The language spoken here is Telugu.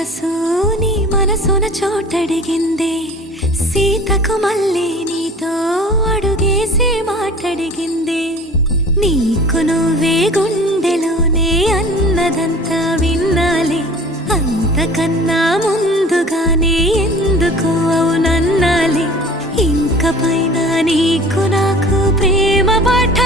మనసు నీ మనసున చోటడిగిందే, సీతకు మళ్ళీ నీతో అడుగేసి మాటడిగిందే. నీకు నువ్వే గుండెలోనే అన్నదంతా విన్నాలే, అంతకన్నా ముందుగానే ఎందుకు అవునన్నాలే. ఇంక పైన నీకు నాకు ప్రేమ పాఠ